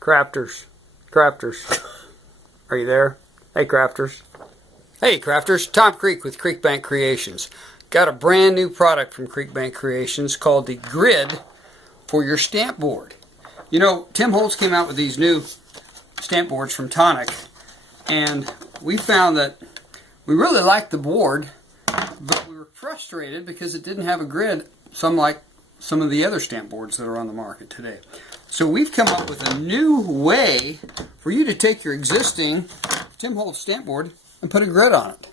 Crafters. Crafters. Are you there? Hey, Crafters. Hey, Crafters. Tom Creek with Creek Bank Creations. Got a brand new product from Creek Bank Creations called the Grid for your stamp board. You know, Tim Holtz came out with these new stamp boards from Tonic, and we found that we really liked the board, but we were frustrated because it didn't have a grid, like some of the other stamp boards that are on the market today. So we've come up with a new way for you to take your existing Tim Holtz stamp board and put a grid on it.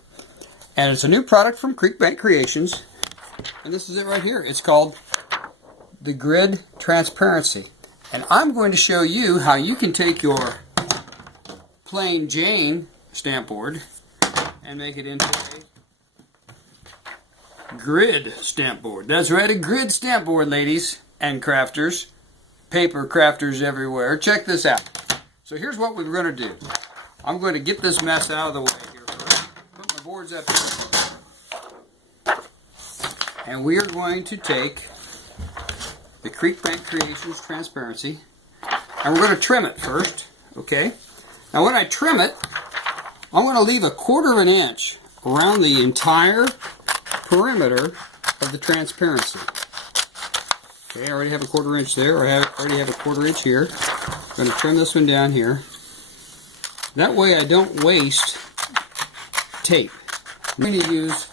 And it's a new product from Creek Bank Creations, and this is it right here. It's called the Grid Transparency. And I'm going to show you how you can take your plain Jane stamp board and make it into a grid stamp board. That's right, a grid stamp board, ladies and crafters, paper crafters everywhere. Check this out. So here's what we're going to do. I'm going to get this mess out of the way here first. Put my boards up here. And we are going to take the Creek Bank Creations Transparency, and we're going to trim it first, okay? Now when I trim it, I'm going to leave 1/4 of an inch around the entire perimeter of the transparency. Okay, I already have 1/4 inch there, or I already have 1/4 inch here. I'm going to trim this one down here. That way I don't waste tape. I'm going to use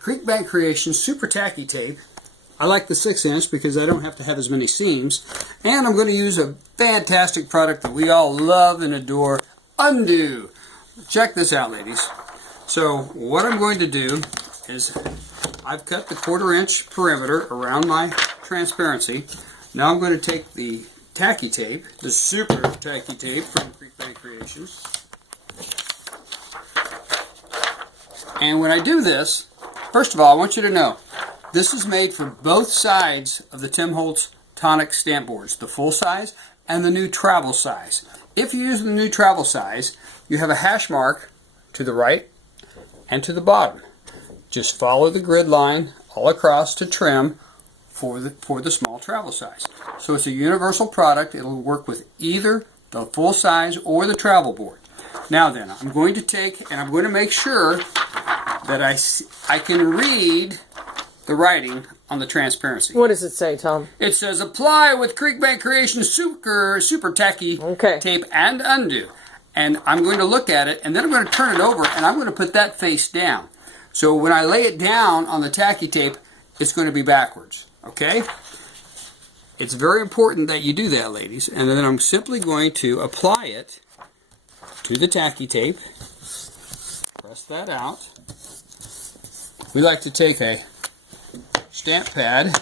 Creek Bank Creations Super Tacky Tape. I like the 6-inch because I don't have to have as many seams. And I'm going to use a fantastic product that we all love and adore, Undo. Check this out, ladies. So what I'm going to do is I've cut the 1/4 inch perimeter around my transparency. Now I'm going to take the tacky tape, the Super Tacky Tape from Creek Bank Creations. And when I do this, first of all, I want you to know, this is made for both sides of the Tim Holtz Tonic stamp boards, the full size and the new travel size. If you use the new travel size, you have a hash mark to the right and to the bottom. Just follow the grid line all across to trim for the small travel size. So it's a universal product. It'll work with either the full size or the travel board. Now then, I'm going to take and I'm going to make sure that I can read the writing on the transparency. What does it say, Tom? It says, apply with Creek Bank Creations Super Tacky Tape and Undo. And I'm going to look at it, and then I'm going to turn it over, and I'm going to put that face down. So when I lay it down on the tacky tape, it's going to be backwards. Okay? It's very important that you do that, ladies. And then I'm simply going to apply it to the tacky tape. Press that out. We like to take a stamp pad,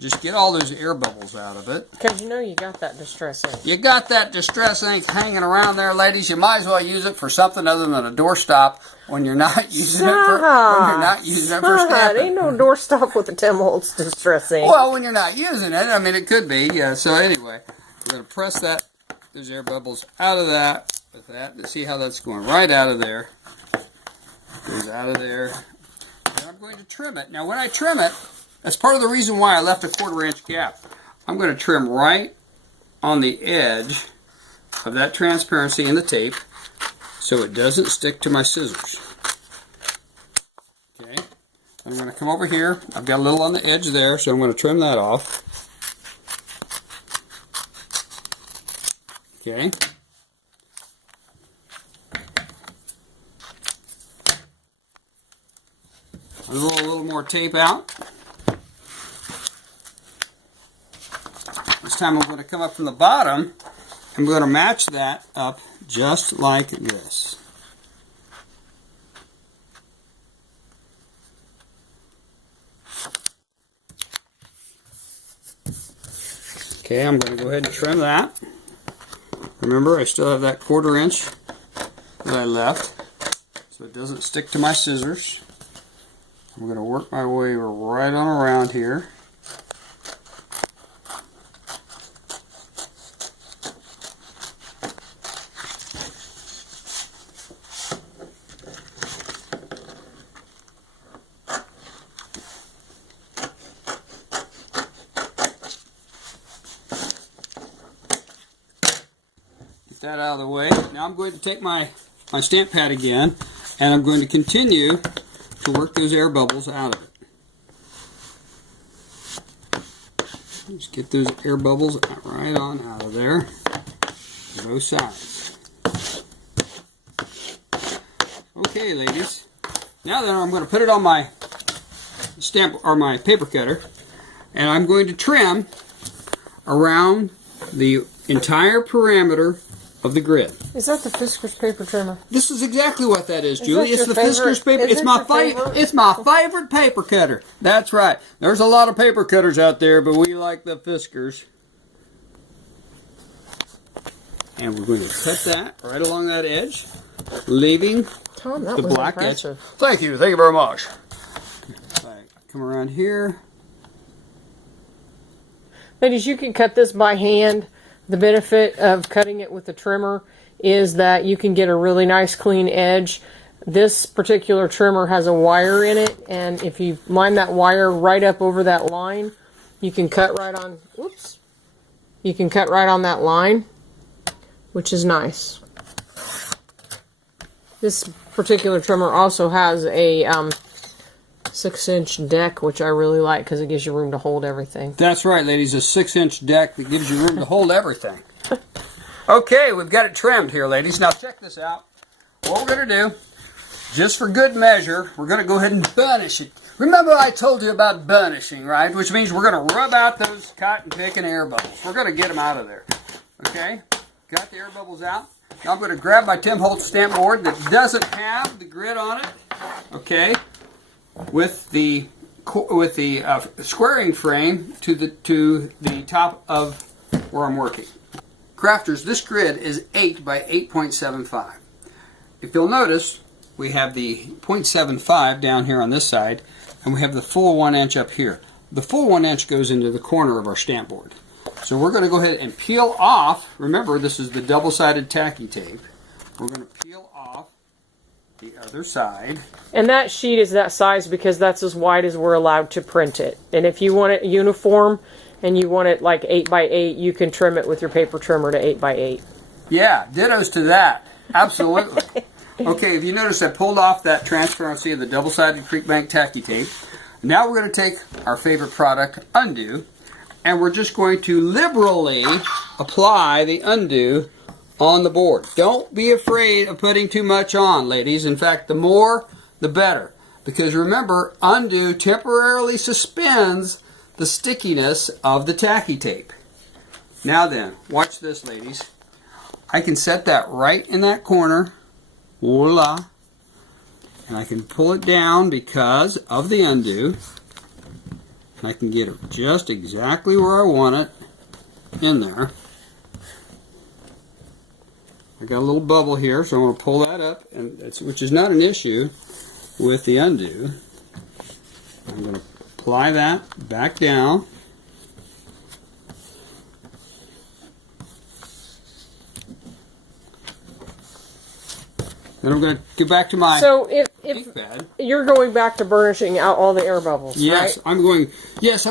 just get all those air bubbles out of it. Because you know you got that distress ink. You got that distress ink hanging around there, ladies. You might as well use it for something other than a doorstop when you're not using it for stamping. Ain't no doorstop with the Tim Holtz distress ink. Well, when you're not using it, I mean, it could be. Yeah. So anyway, we're going to press those air bubbles out of that with that. Let's see how that's going. Right out of there. Goes out of there. And I'm going to trim it. Now when I trim it, that's part of the reason why I left a 1/4 inch gap. I'm going to trim right on the edge of that transparency in the tape so it doesn't stick to my scissors. Okay, I'm going to come over here. I've got a little on the edge there, so I'm going to trim that off. Okay. I'll roll a little more tape out. This time I'm going to come up from the bottom. I'm going to match that up just like this. Okay, I'm going to go ahead and trim that. Remember, I still have that 1/4 inch that I left, so it doesn't stick to my scissors. I'm going to work my way right on around here. Get that out of the way. Now I'm going to take my stamp pad again, and I'm going to continue to work those air bubbles out of it. Just get those air bubbles right on out of there, both sides. Okay, ladies. Now then, I'm going to put it on my stamp or my paper cutter, and I'm going to trim around the entire perimeter of the grid. Is that the Fiskars paper trimmer? This is exactly what that is, Julie. that It's the your Fiskars favorite- paper. is It's it my your favorite? It's my favorite paper cutter. That's right. There's a lot of paper cutters out there, but we like the Fiskars. And we're going to cut that right along that edge, leaving Tom, that the was black impressive. edge. Thank you very much. Right, come around here. Ladies, you can cut this by hand. The benefit of cutting it with a trimmer is that you can get a really nice clean edge. This particular trimmer has a wire in it, and if you line that wire right up over that line, you can cut right on, whoops, you can cut right on that line, which is nice. This particular trimmer also has a 6-inch deck, which I really like because it gives you room to hold everything. That's right, ladies. A 6-inch deck that gives you room to hold everything. Okay, we've got it trimmed here, ladies. Now check this out. What we're going to do, just for good measure, we're going to go ahead and burnish it. Remember I told you about burnishing, right? Which means we're going to rub out those cotton pick and air bubbles. We're going to get them out of there. Okay? Got the air bubbles out. Now I'm going to grab my Tim Holtz stamp board that doesn't have the grid on it. Okay? With the squaring frame to the top of where I'm working. Crafters, this grid is 8 by 8.75. If you'll notice, we have the 0.75 down here on this side, and we have the full 1 inch up here. The full 1 inch goes into the corner of our stamp board. So we're going to go ahead and peel off. Remember, this is the double-sided tacky tape. We're going to peel off the other side. And that sheet is that size because that's as wide as we're allowed to print it. And if you want it uniform and you want it like 8 by 8, you can trim it with your paper trimmer to 8 by 8. Yeah, dittos to that. Absolutely. Okay, if you notice, I pulled off that transparency of the double-sided Creekbank tacky tape. Now we're going to take our favorite product, Undo, and we're just going to liberally apply the Undo on the board. Don't be afraid of putting too much on, ladies. In fact, the more, the better. Because remember, Undo temporarily suspends the stickiness of the tacky tape. Now then, watch this, ladies. I can set that right in that corner. Voila. And I can pull it down because of the Undo. And I can get it just exactly where I want it in there. I got a little bubble here, so I'm going to pull that up, which is not an issue with the Undo. I'm going to apply that back down. Then I'm going to go back to my ink pad. You're going back to burnishing out all the air bubbles, yes, right? I'm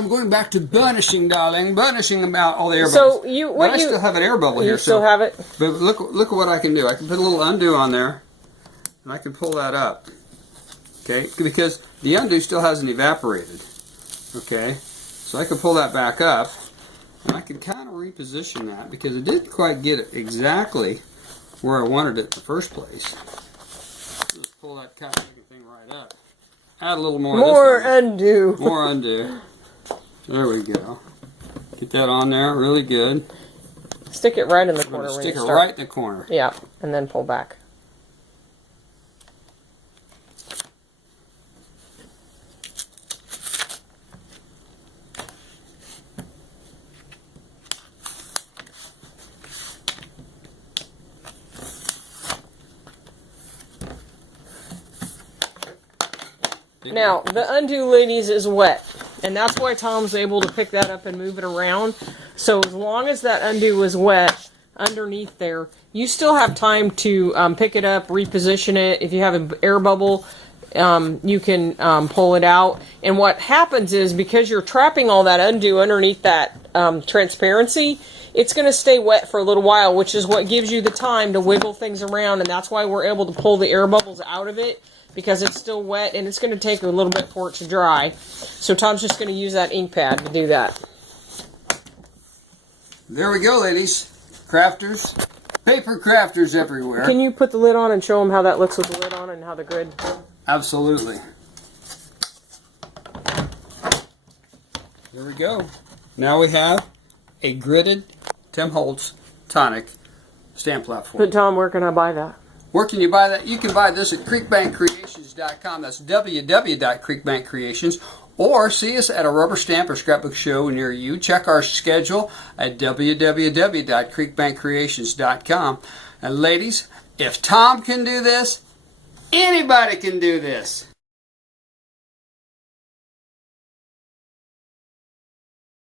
going back to burnishing, darling. Burnishing about all the air So bubbles. I still have an air bubble here. You still have it? But look at what I can do. I can put a little Undo on there, and I can pull that up. Okay, because the Undo still hasn't evaporated. Okay, so I can pull that back up, and I can kind of reposition that because it didn't quite get it exactly where I wanted it in the first place. Just pull that cotton thing right up. Add a little more. More Undo. More Undo. There we go. Get that on there, really good. Stick it right in the corner. Stick it right in the corner. Yeah, and then pull back. Now, the Undo, ladies, is wet. And that's why Tom's able to pick that up and move it around. So as long as that Undo is wet underneath there, you still have time to pick it up, reposition it. If you have an air bubble, you can pull it out. And what happens is, because you're trapping all that Undo underneath that transparency, it's going to stay wet for a little while, which is what gives you the time to wiggle things around, and that's why we're able to pull the air bubbles out of it, because it's still wet, and it's going to take a little bit for it to dry. So Tom's just going to use that ink pad to do that. There we go, ladies. Crafters. Paper crafters everywhere. Can you put the lid on and show them how that looks with the lid on and how the grid... Absolutely. There we go. Now we have a gridded Tim Holtz Tonic stamp platform. But Tom, where can I buy that? Where can you buy that? You can buy this at creekbankcreations.com. That's www.creekbankcreations. Or see us at a rubber stamp or scrapbook show near you. Check our schedule at www.creekbankcreations.com. And ladies, if Tom can do this, anybody can do this.